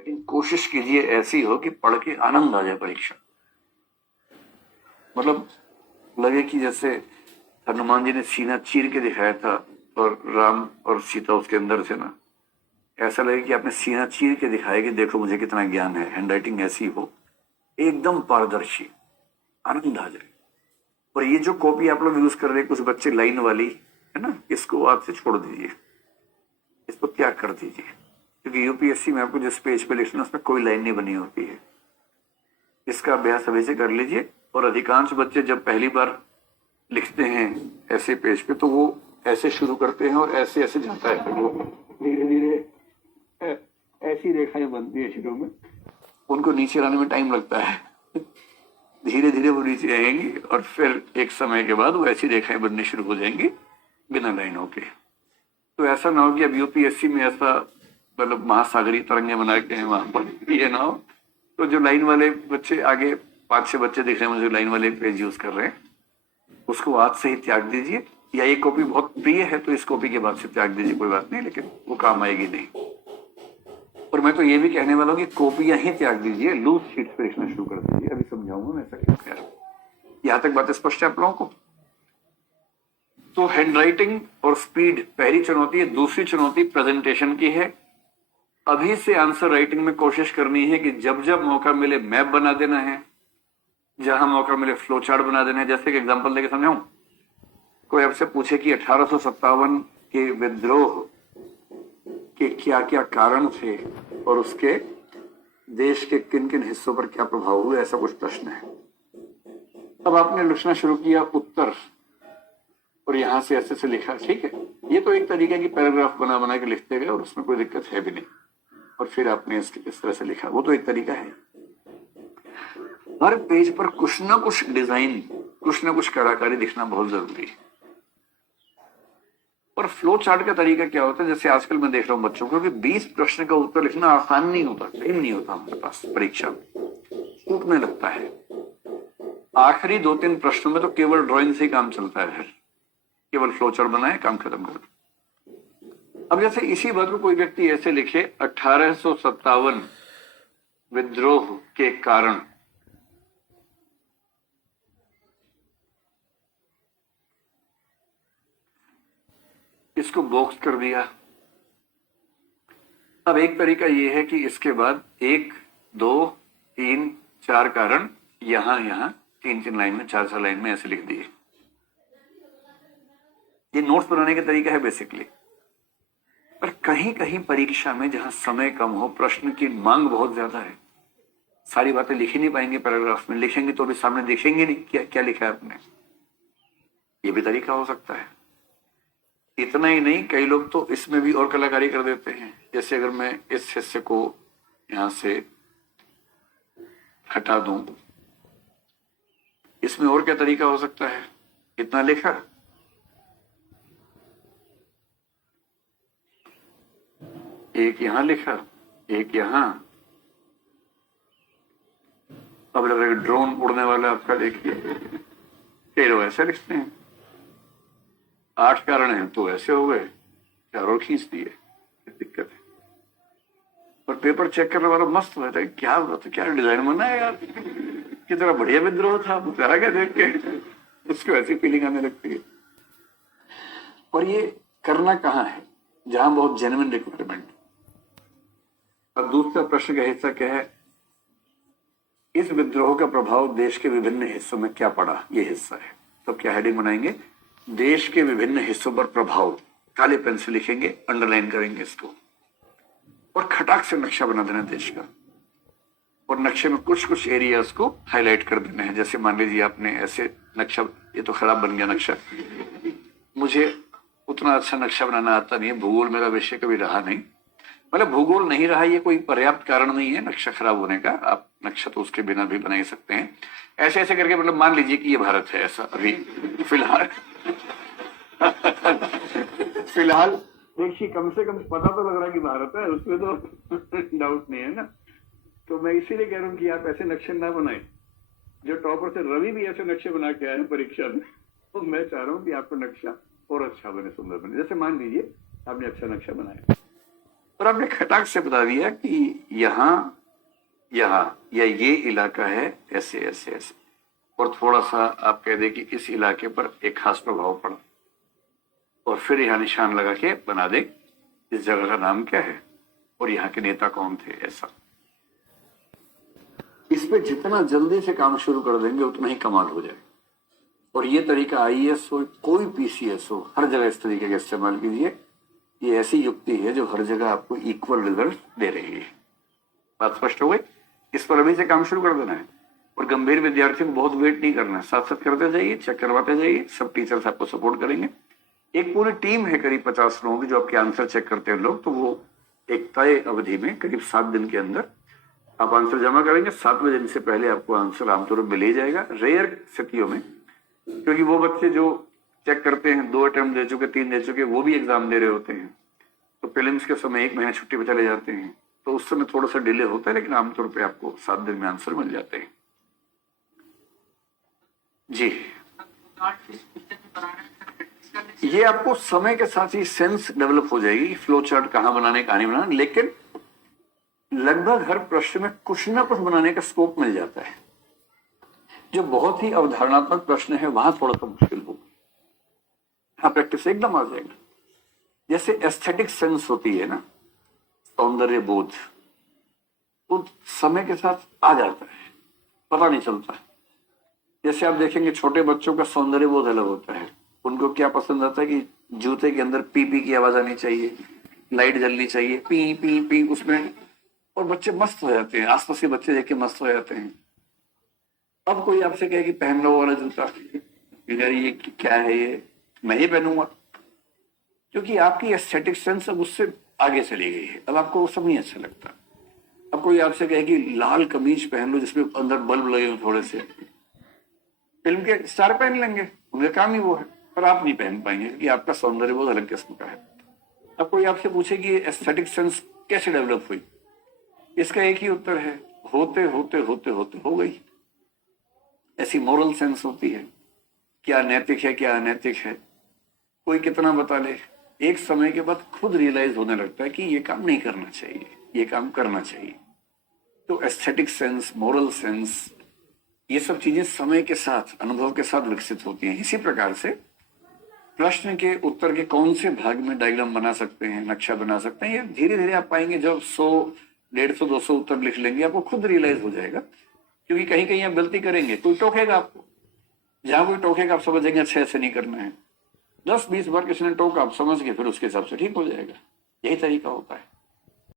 लेकिन कोशिश कीजिए ऐसी हो कि पढ़ के आनंद आ जाए परीक्षा। मतलब लगे कि जैसे हनुमान जी ने सीना चीर के दिखाया था और राम और सीता उसके अंदर थे ना, ऐसा लगे कि आपने सीना चीर के दिखाया कि देखो मुझे कितना ज्ञान है। हैंडराइटिंग ऐसी हो एकदम पारदर्शी, आनंद आ जाए। और ये जो कॉपी आप लोग यूज कर रहे हैं कुछ बच्चे लाइन वाली है ना, इसको आज से छोड़ दीजिए, इसको त्याग कर दीजिए। क्योंकि यूपीएससी में आपको जिस पेज पे लिखना उसमें कोई लाइन नहीं बनी होती है। इसका अभ्यास अभी से कर लीजिए। और अधिकांश बच्चे जब पहली बार लिखते हैं ऐसे पेज पे तो वो ऐसे शुरू करते हैं और ऐसे ऐसे जाता है, फिर वो धीरे धीरे ऐसी रेखाएं बनती है शुरू में, उनको नीचे लाने में टाइम लगता है। धीरे धीरे वो नीचे आएंगी और फिर एक समय के बाद वो ऐसी रेखाएं बननी शुरू हो जाएंगी बिना लाइनों के। तो ऐसा ना हो कि अब यूपीएससी में ऐसा मतलब महासागरीय तरंगे बना के हैं वहां पर, ये ना हो। तो जो लाइन वाले बच्चे आगे 5-6 बच्चे दिख रहे हैं मुझे लाइन वाले पेज यूज कर रहे हैं, उसको आज से ही त्याग दीजिए। या ये कॉपी बहुत प्रिय है तो इस कॉपी के बाद से त्याग दीजिए, कोई बात नहीं, लेकिन वो काम आएगी नहीं। और मैं तो ये भी कहने वाला हूँ कि कॉपियां ही त्याग दीजिए, लूज शीट्स पे लिखना शुरू कर दीजिए। अभी समझाऊंगा मैं ऐसा क्यों कह रहा हूँ। यहां तक बात स्पष्ट है आप लोगों को? तो हैंडराइटिंग और स्पीड पहली चुनौती है। दूसरी चुनौती प्रेजेंटेशन की है। अभी से आंसर राइटिंग में कोशिश करनी है कि जब जब मौका मिले मैप बना देना है, जहां मौका मिले फ्लो चार्ट बना देना है। जैसे कि एग्जांपल देके समझाऊं, कोई आपसे पूछे कि 1857 के विद्रोह के क्या क्या कारण थे और उसके देश के किन किन हिस्सों पर क्या प्रभाव हुए, ऐसा कुछ प्रश्न है। अब आपने लिखना शुरू किया उत्तर और यहां से ऐसे से लिखा, ठीक है, ये तो एक तरीका है कि पैराग्राफ बना बना के लिखते गए और उसमें कोई दिक्कत है भी नहीं, और फिर आपने इस तरह से लिखा, वो तो एक तरीका है। हर पेज पर कुछ ना कुछ डिजाइन, कुछ ना कुछ कलाकारी दिखना बहुत जरूरी है। और फ्लो चार्ट का तरीका क्या होता है, जैसे आजकल मैं देख रहा हूं बच्चों को कि 20 प्रश्न का उत्तर लिखना आसान नहीं होता, टाइम नहीं होता हमारे पास, परीक्षा टूटने लगता है। आखिरी 2-3 प्रश्नों में तो केवल ड्राइंग से ही काम चलता है, फिर केवल फ्लो चार्ट बनाए काम खत्म कर दो। अब जैसे इसी बात को कोई व्यक्ति ऐसे लिखे 1857 विद्रोह के कारण, इसको बॉक्स कर दिया। अब एक तरीका यह है कि इसके बाद 1, 2, 3, 4 कारण यहां यहां 3-3 लाइन में, 4-4 लाइन में ऐसे लिख दिए। ये नोट्स बनाने का तरीका है बेसिकली। पर कहीं कहीं परीक्षा में जहां समय कम हो, प्रश्न की मांग बहुत ज्यादा है, सारी बातें लिख ही नहीं पाएंगे पैराग्राफ में, लिखेंगे तो भी सामने देखेंगे नहीं क्या क्या लिखा है आपने। ये भी तरीका हो सकता है। इतना ही नहीं, कई लोग तो इसमें भी और कलाकारी कर देते हैं। जैसे अगर मैं इस हिस्से को यहां से हटा दूं, इसमें और क्या तरीका हो सकता है। इतना लिखा, एक यहां लिखा, एक यहां। अब लग रहा है ड्रोन उड़ने वाला आपका, देखिए फिर वैसे लिखते हैं। 8 कारण है तो ऐसे हो गए, 4 और खींच दिए, दिक्कत है। और पेपर चेक करने वाला मस्त रहता है, क्या डिजाइन बना है यार, कितना बढ़िया विद्रोह था, प्यारा क्या देख के, उसको ऐसी फीलिंग आने लगती है। और ये करना कहाँ है, जहां बहुत जेन्युइन रिक्वायरमेंट। अब दूसरा प्रश्न का हिस्सा क्या है, इस विद्रोह का प्रभाव देश के विभिन्न हिस्सों में क्या पड़ा, ये हिस्सा है। तो क्या हेडिंग बनाएंगे, देश के विभिन्न हिस्सों पर प्रभाव, काले पेन से लिखेंगे, अंडरलाइन करेंगे इसको, और खटाक से नक्शा बना देना देश का। और नक्शे में कुछ कुछ एरियाज को हाईलाइट कर देना है। जैसे मान लीजिए आपने ऐसे नक्शा, ये तो खराब बन गया नक्शा, मुझे उतना अच्छा नक्शा बनाना आता नहीं है, भूगोल मेरा विषय कभी रहा नहीं। मतलब भूगोल नहीं रहा ये कोई पर्याप्त कारण नहीं है नक्शा खराब होने का, आप नक्शा तो उसके बिना भी बना ही सकते हैं। ऐसे ऐसे करके मतलब मान लीजिए कि ये भारत है, ऐसा अभी फिलहाल फिलहाल देखिए, कम से कम पता तो लग रहा है कि भारत है, उसमें तो डाउट नहीं है ना। तो मैं इसीलिए कह रहा हूँ कि आप ऐसे नक्शे ना बनाए। जो टॉपर से रवि भी ऐसे नक्शे बना के आए हैं परीक्षा में, तो मैं चाह रहा हूँ कि आपका नक्शा और अच्छा बने, सुंदर बने। जैसे मान लीजिए आपने अच्छा नक्शा बनाया, और आपने खटाक से बता दिया कि यहाँ यहाँ या ये इलाका है ऐसे ऐसे ऐसे, और थोड़ा सा आप कह दें कि इस इलाके पर एक खास प्रभाव पड़ा, और फिर यहाँ निशान लगा के बना दे इस जगह का नाम क्या है और यहाँ के नेता कौन थे। ऐसा इस पे जितना जल्दी से काम शुरू कर देंगे उतना ही कमाल हो जाए। और ये तरीका आईएएस हो कोई पीसीएस हो, हर जगह इस तरीके का इस्तेमाल कीजिए। ये ऐसी युक्ति है जो हर जगह आपको इक्वल रिजल्ट दे रही है। बात स्पष्ट हो गई? इस पर अभी से काम शुरू कर देना है और गंभीर विद्यार्थियों को बहुत वेट नहीं करना है, साथ साथ करते जाइए, चेक करवाते जाइए, सब टीचर्स आपको सपोर्ट करेंगे। एक पूरी टीम है करीब 50 लोगों की जो आपके आंसर चेक करते हैं लोग, तो वो एक तय अवधि में करीब 7 दिन के अंदर आप आंसर जमा करेंगे। 7वें दिन से पहले आपको आंसर आमतौर पर मिल ही जाएगा। रेयर स्थितियों में, क्योंकि वो बच्चे जो चेक करते हैं 2 अटेम्प्ट दे चुके, 3 दे चुके, वो भी एग्जाम दे रहे होते हैं, तो प्रीलिम्स के समय 1 महीना छुट्टी पे चले जाते हैं, तो उस समय थोड़ा सा डिले होता है, लेकिन आमतौर पे आपको 7 दिन में आंसर मिल जाते हैं। जी, ये आपको समय के साथ ही सेंस डेवलप हो जाएगी, फ्लो चार्ट कहाँ बनाने कहाँ नहीं बनाना, लेकिन लगभग हर प्रश्न में कुछ ना कुछ बनाने का स्कोप मिल जाता है। जो बहुत ही अवधारणात्मक प्रश्न है वहां थोड़ा सा मुश्किल होगा, हाँ प्रैक्टिस एकदम आ जाएगा। जैसे एस्थेटिक सेंस होती है ना, सौंदर्य बोध, वो समय के साथ आ जाता है, पता नहीं चलता। जैसे आप देखेंगे छोटे बच्चों का सौंदर्य बोध अलग होता है, उनको क्या पसंद आता है कि जूते के अंदर पी पी की आवाज आनी चाहिए, लाइट जलनी चाहिए, पी पी पी उसमें, और बच्चे मस्त हो जाते हैं, आसपास के बच्चे देख के मस्त हो जाते हैं। अब कोई आपसे कहे कि पहन लो वाला जूता, यार ये क्या है, ये मैं ही पहनूंगा, क्योंकि आपकी एस्थेटिक सेंस अब उससे आगे चली गई है, अब आपको वो सब नहीं अच्छा लगता। अब कोई आपसे कहे कि लाल कमीज पहन लो जिसमें अंदर बल्ब लगे हो थोड़े से, फिल्म के स्टार पहन लेंगे, उनका काम ही वो है, पर आप नहीं पहन पाएंगे क्योंकि आपका सौंदर्य बहुत अलग किस्म का है। अब कोई आपसे पूछे कि एस्थेटिक सेंस कैसे डेवलप हुई, इसका एक ही उत्तर है, होते होते होते होते हो गई। ऐसी मोरल सेंस होती है, क्या नैतिक है क्या अनैतिक है, कोई कितना बता ले, एक समय के बाद खुद रियलाइज होने लगता है कि ये काम नहीं करना चाहिए, ये काम करना चाहिए। तो एस्थेटिक सेंस, मोरल सेंस, ये सब चीजें समय के साथ, अनुभव के साथ विकसित होती हैं। इसी प्रकार से प्रश्न के उत्तर के कौन से भाग में डायग्राम बना सकते हैं, नक्शा बना सकते हैं, ये धीरे धीरे आप पाएंगे। जब 100, 150, 200 उत्तर लिख लेंगे आपको खुद रियलाइज हो जाएगा, क्योंकि कहीं कहीं आप गलती करेंगे, कोई टोकेगा आपको, जहां कोई टोकेगा आप समझेंगे अच्छा ऐसे नहीं करना है। 10-20 बार किसी ने टोका, आप समझ के फिर उसके हिसाब से ठीक हो जाएगा। यही तरीका होता है।